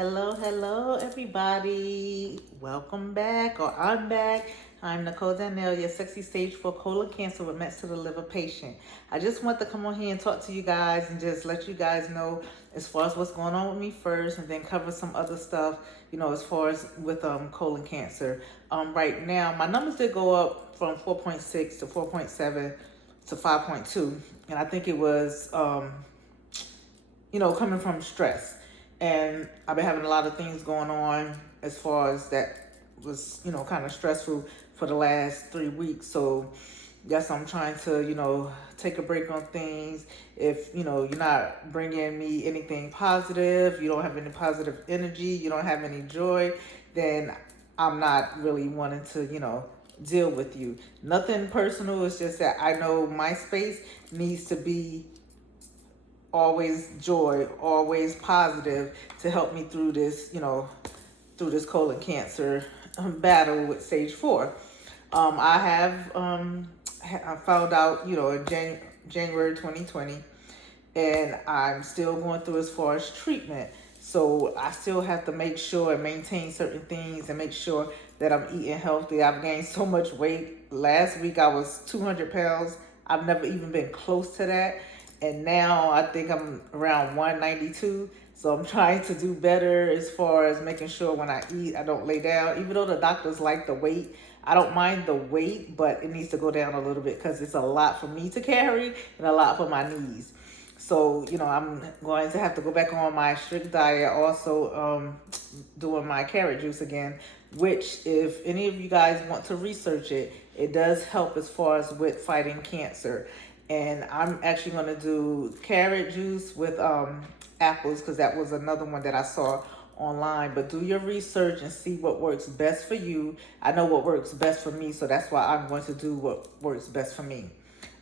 Hello, everybody. Welcome back, or I'm back. I'm Nicole Danell, your sexy stage 4 colon cancer with Mets to the liver patient. I just want to come on here and talk to you guys and just let you guys know as far as what's going on with me first, and then cover some other stuff, as far as with colon cancer. Right now, my numbers did go up from 4.6 to 4.7 to 5.2, and I think it was coming from stress. And I've been having a lot of things going on as far as that was, kind of stressful for the last 3 weeks. So, yes, I'm trying to, take a break on things. If, you're not bringing me anything positive, you don't have any positive energy, you don't have any joy, then I'm not really wanting to, deal with you. Nothing personal. It's just that I know my space needs to be always joy, always positive to help me through this, through this colon cancer battle with stage 4. I found out, in January 2020, and I'm still going through as far as treatment. So I still have to make sure and maintain certain things and make sure that I'm eating healthy. I've gained so much weight. Last week I was 200 pounds. I've never even been close to that. And now I think I'm around 192. So I'm trying to do better as far as making sure when I eat, I don't lay down. Even though the doctors like the weight, I don't mind the weight, but it needs to go down a little bit because it's a lot for me to carry and a lot for my knees. So, I'm going to have to go back on my strict diet, also doing my carrot juice again, which if any of you guys want to research it, it does help as far as with fighting cancer. And I'm actually going to do carrot juice with apples because that was another one that I saw online. But do your research and see what works best for you. I know what works best for me, so that's why I'm going to do what works best for me.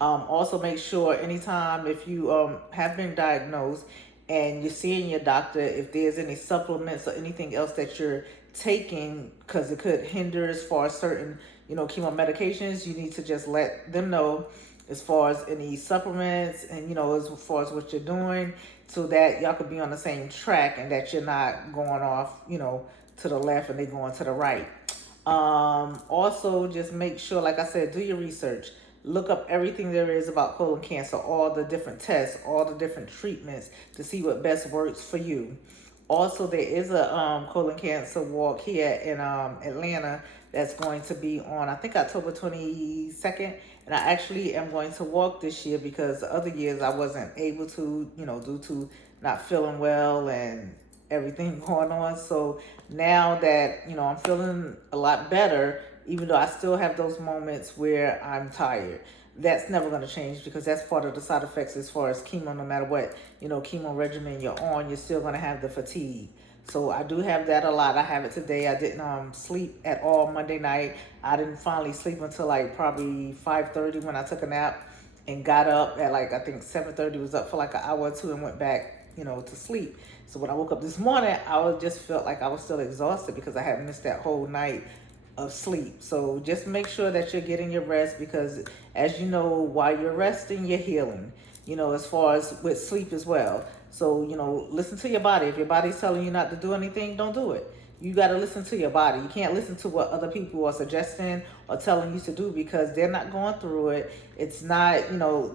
Also, make sure anytime if you have been diagnosed and you're seeing your doctor, if there's any supplements or anything else that you're taking, because it could hinder as far as certain, chemo medications, you need to just let them know as far as any supplements and, as far as what you're doing so that y'all could be on the same track and that you're not going off, to the left and they going to the right. Also, just make sure, like I said, do your research. Look up everything there is about colon cancer, all the different tests, all the different treatments to see what best works for you. Also, there is a colon cancer walk here in Atlanta that's going to be on, I think, October 22nd. And I actually am going to walk this year because the other years I wasn't able to, due to not feeling well and everything going on. So now that, I'm feeling a lot better, even though I still have those moments where I'm tired. That's never going to change because that's part of the side effects as far as chemo. No matter what, chemo regimen you're on, you're still going to have the fatigue. So I do have that a lot. I have it today. I didn't sleep at all Monday night. I didn't finally sleep until like probably 5:30 when I took a nap and got up at like, I think 7:30, was up for like an hour or two and went back, to sleep. So when I woke up this morning, just felt like I was still exhausted because I had missed that whole night of sleep. So just make sure that you're getting your rest because as you know, while you're resting, you're healing, as far as with sleep as well. So, listen to your body. If your body's telling you not to do anything, don't do it. You got to listen to your body. You can't listen to what other people are suggesting or telling you to do because they're not going through it. It's not,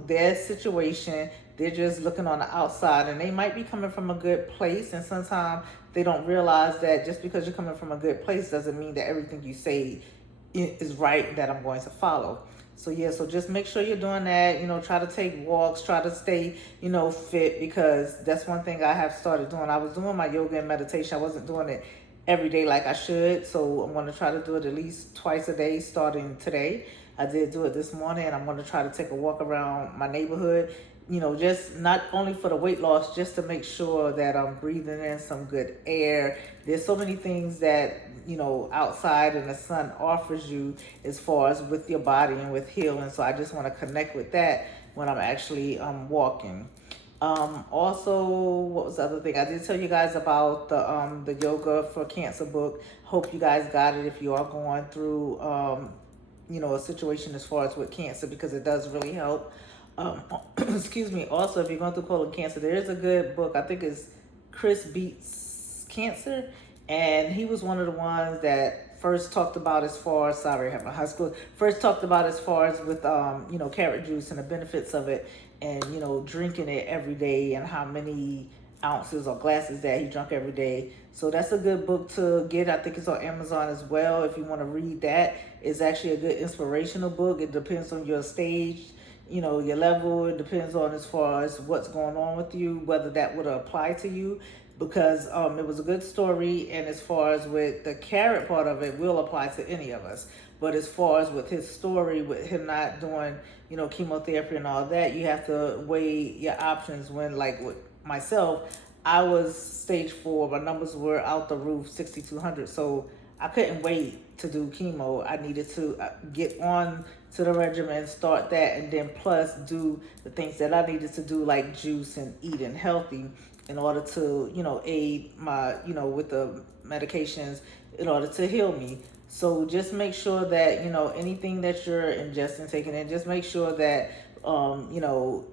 their situation. They're just looking on the outside and they might be coming from a good place. And sometimes they don't realize that just because you're coming from a good place doesn't mean that everything you say is right that I'm going to follow. So yeah, so just make sure you're doing that, try to take walks, try to stay, fit because that's one thing I have started doing. I was doing my yoga and meditation. I wasn't doing it every day like I should. So I'm going to try to do it at least twice a day starting today. I did do it this morning and I'm going to try to take a walk around my neighborhood, just not only for the weight loss, just to make sure that I'm breathing in some good air. There's so many things that, outside and the sun offers you as far as with your body and with healing. So I just want to connect with that when I'm actually walking. Also, what was the other thing? I did tell you guys about the yoga for cancer book. Hope you guys got it if you are going through, a situation as far as with cancer because it does really help. Excuse me. Also, if you're going through colon cancer, there is a good book. I think it's Chris Beats cancer, and he was one of the ones that first talked about as far as, sorry, I have my high school, first talked about as far as with carrot juice and the benefits of it, and drinking it every day, and how many ounces or glasses that he drank every day. So that's a good book to get. I think it's on Amazon as well if you want to read that. It's actually a good inspirational book. It depends on your stage, your level. It depends on as far as what's going on with you, whether that would apply to you, because it was a good story. And as far as with the carrot part of it, will apply to any of us. But as far as with his story, with him not doing, chemotherapy and all that, you have to weigh your options. When, like with myself, I was stage 4. My numbers were out the roof, 6,200. So I couldn't wait to do chemo. I needed to get on to the regimen, start that, and then plus do the things that I needed to do, like juice and eating healthy, in order to, aid my, with the medications, in order to heal me. So just make sure that, anything that you're ingesting, taking in, just make sure that,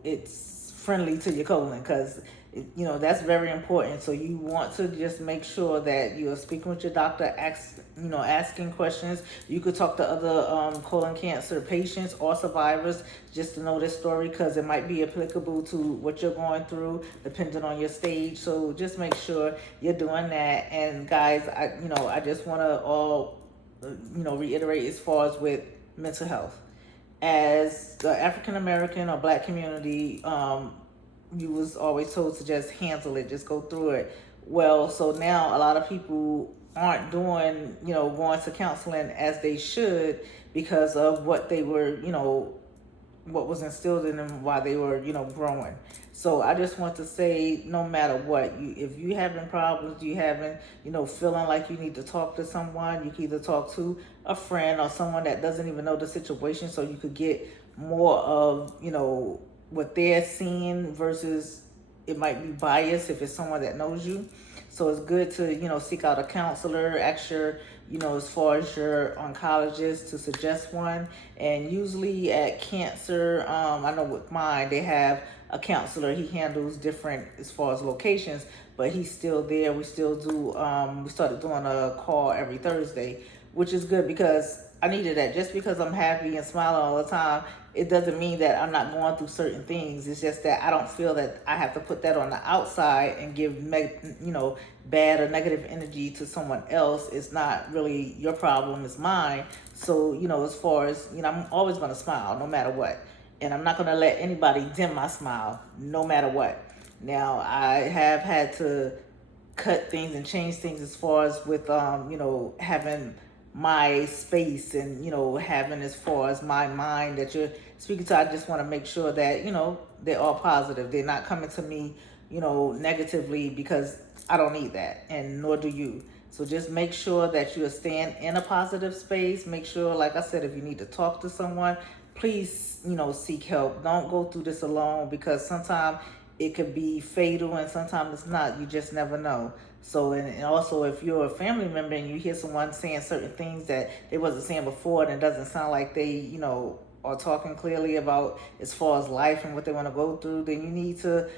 it's friendly to your colon, because that's very important. So you want to just make sure that you're speaking with your doctor, asking questions. You could talk to other colon cancer patients or survivors just to know their story, because it might be applicable to what you're going through depending on your stage. So just make sure you're doing that. And guys, I just want to all reiterate as far as with mental health, as the African American or Black community, you was always told to just handle it, just go through it. Well, so now a lot of people aren't doing, going to counseling as they should, because of what they were, what was instilled in them while they were, growing. So I just want to say, no matter what, if you having problems, you having, feeling like you need to talk to someone, you can either talk to a friend or someone that doesn't even know the situation, so you could get more of, what they're seeing, versus it might be biased if it's someone that knows you. So it's good to, seek out a counselor, ask your, as far as your oncologist to suggest one. And usually at cancer, I know with mine, they have a counselor. He handles different as far as locations, but he's still there. We still do, we started doing a call every Thursday, which is good, because I needed that. Just because I'm happy and smiling all the time, it doesn't mean that I'm not going through certain things. It's just that I don't feel that I have to put that on the outside and give, bad or negative energy to someone else. It's not really your problem, it's mine. So, as far as, I'm always going to smile no matter what. And I'm not going to let anybody dim my smile no matter what. Now, I have had to cut things and change things as far as with, having my space, and having as far as my mind that you're speaking to. I just want to make sure that they're all positive, they're not coming to me negatively, because I don't need that, and nor do you. So just make sure that you're staying in a positive space. Make sure, like I said, if you need to talk to someone, please seek help. Don't go through this alone, because sometimes it could be fatal and sometimes it's not. You just never know. So, and also, if you're a family member and you hear someone saying certain things that they wasn't saying before, and it doesn't sound like they, are talking clearly about as far as life and what they want to go through, then you need to,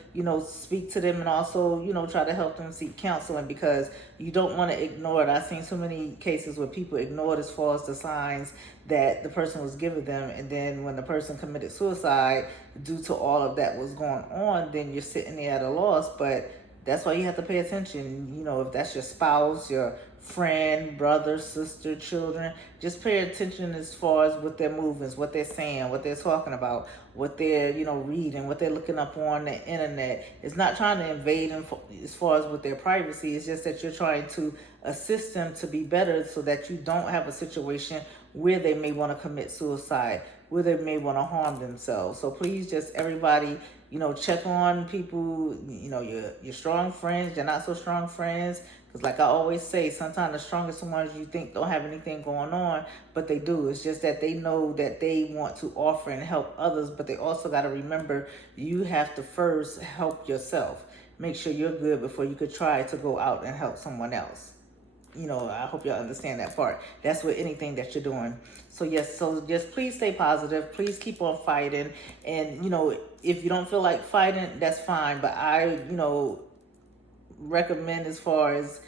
speak to them, and also, try to help them seek counseling, because you don't want to ignore it. I've seen so many cases where people ignored as far as the signs that the person was giving them, and then when the person committed suicide due to all of that was going on, then you're sitting there at a loss. But that's why you have to pay attention. If that's your spouse, your friend, brother, sister, children, just pay attention as far as what their movements, what they're saying, what they're talking about, what they're, reading, what they're looking up on the internet. It's not trying to invade them as far as with their privacy. It's just that you're trying to assist them to be better, so that you don't have a situation where they may want to commit suicide, where they may want to harm themselves. So please, just everybody, check on people, your strong friends, your not so strong friends. Because like I always say, sometimes the strongest ones you think don't have anything going on, but they do. It's just that they know that they want to offer and help others, but they also got to remember, you have to first help yourself. Make sure you're good before you could try to go out and help someone else. I hope y'all understand that part. That's with anything that you're doing. So yes, so just please stay positive. Please keep on fighting. And, if you don't feel like fighting, that's fine. But I, recommend, as far as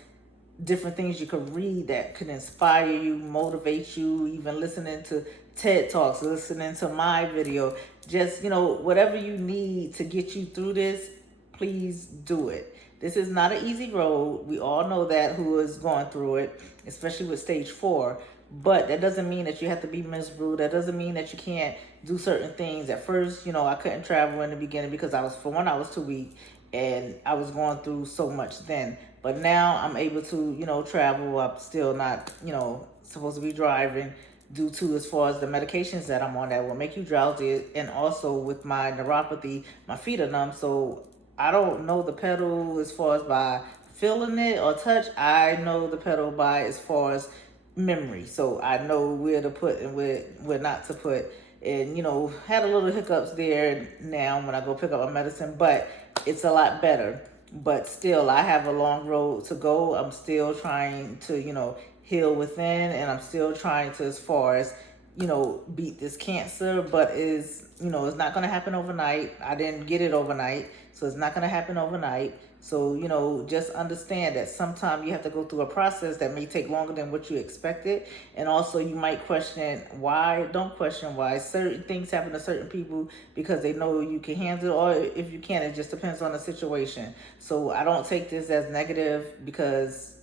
different things you can read that can inspire you, motivate you, even listening to TED Talks, listening to my video, just, whatever you need to get you through this, please do it. This is not an easy road. We all know that, who is going through it, especially with stage 4. But that doesn't mean that you have to be miserable. That doesn't mean that you can't do certain things. At first, I couldn't travel in the beginning because I was too weak and I was going through so much then. But now I'm able to, travel. I'm still not, supposed to be driving due to, as far as the medications that I'm on that will make you drowsy. And also with my neuropathy, my feet are numb. So I don't know the pedal as far as by feeling it or touch. I know the pedal by as far as memory. So I know where to put and where not to put. And, had a little hiccups there now when I go pick up my medicine, but it's a lot better. But still, I have a long road to go. I'm still trying to, heal within, and I'm still trying to, as far as, beat this cancer. But it's not going to happen overnight. I didn't get it overnight, so it's not going to happen overnight. So, just understand that sometimes you have to go through a process that may take longer than what you expected. And also you might question why. Don't question why. Certain things happen to certain people because they know you can handle it, or if you can't, it just depends on the situation. So I don't take this as negative because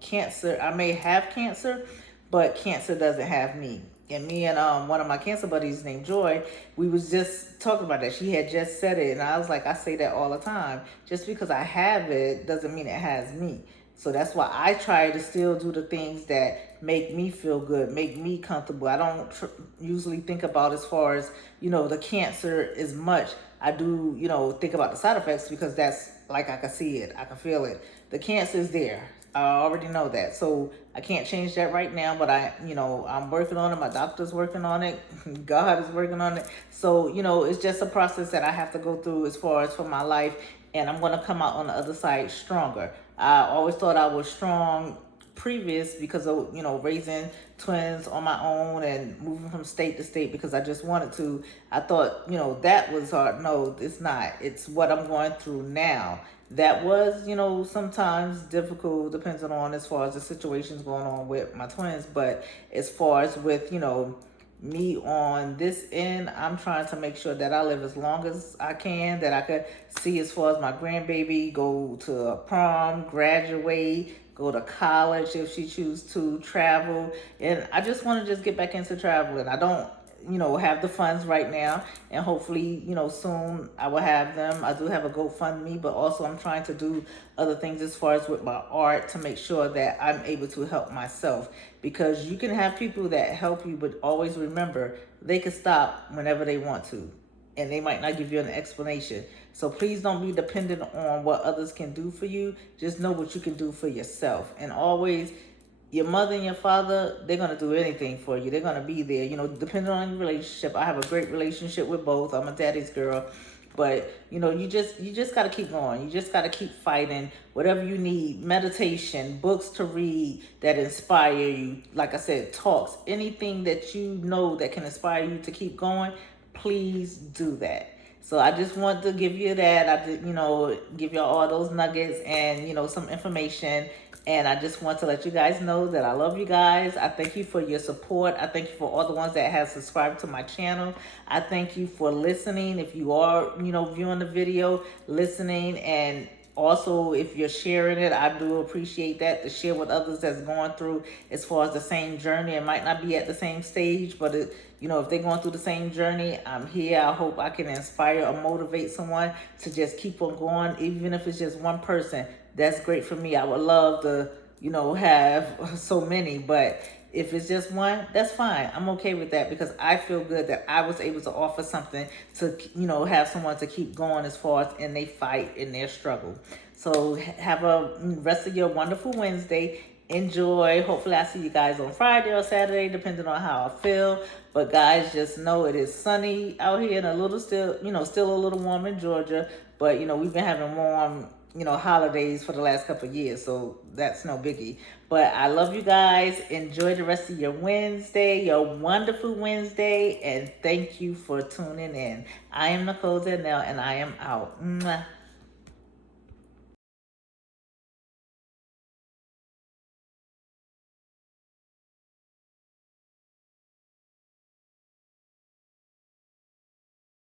cancer, I may have cancer, but cancer doesn't have me. And me and one of my cancer buddies named Joy, we was just talking about that. She had just said it, and I was like, I say that all the time. Just because I have it doesn't mean it has me. So that's why I try to still do the things that make me feel good, make me comfortable. I don't usually think about, as far as, the cancer as much. I do, think about the side effects because that's like, I can see it, I can feel it. The cancer is there. I already know that. So I can't change that right now, but I'm working on it. My doctor's working on it. God is working on it. So, it's just a process that I have to go through as far as for my life. And I'm going to come out on the other side stronger. I always thought I was strong previous because of, raising twins on my own and moving from state to state because I just wanted to. I thought, that was hard. No, it's not. It's what I'm going through now. That was, sometimes difficult, depending on, as far as the situations going on with my twins. But as far as with, me on this end, I'm trying to make sure that I live as long as I can, that I could see, as far as my grandbaby, go to a prom, graduate, go to college if she chooses to, travel. And I just want to just get back into traveling. I don't, have the funds right now, and hopefully, soon I will have them. I do have a GoFundMe, but also I'm trying to do other things as far as with my art to make sure that I'm able to help myself, because you can have people that help you, but always remember they can stop whenever they want to, and they might not give you an explanation. So please don't be dependent on what others can do for you. Just know what you can do for yourself. And always, your mother and your father, they're going to do anything for you. They're going to be there, depending on your relationship. I have a great relationship with both. I'm a daddy's girl. But, you just got to keep going. You just got to keep fighting. Whatever you need, meditation, books to read that inspire you. Like I said, talks, anything that you know that can inspire you to keep going, please do that. So I just want to give you that. I did, give y'all all those nuggets and, some information. And I just want to let you guys know that I love you guys. I thank you for your support. I thank you for all the ones that have subscribed to my channel. I thank you for listening. If you are, viewing the video, listening, and also if you're sharing it, I do appreciate that, to share with others that's going through as far as the same journey. It might not be at the same stage, but if they're going through the same journey, I'm here. I hope I can inspire or motivate someone to just keep on going, even if it's just one person. That's great for me. I would love to, have so many, but if it's just one, that's fine. I'm okay with that because I feel good that I was able to offer something to, have someone to keep going as far as in their fight, in their struggle. So have a rest of your wonderful Wednesday. Enjoy. Hopefully I see you guys on Friday or Saturday, depending on how I feel. But guys, just know it is sunny out here and a little still a little warm in Georgia. But, we've been having warm, holidays for the last couple of years, so that's no biggie. But I love you guys. Enjoy the rest of your Wednesday, your wonderful Wednesday, and thank you for tuning in. I am Nicole Danell, and I am out. Mwah.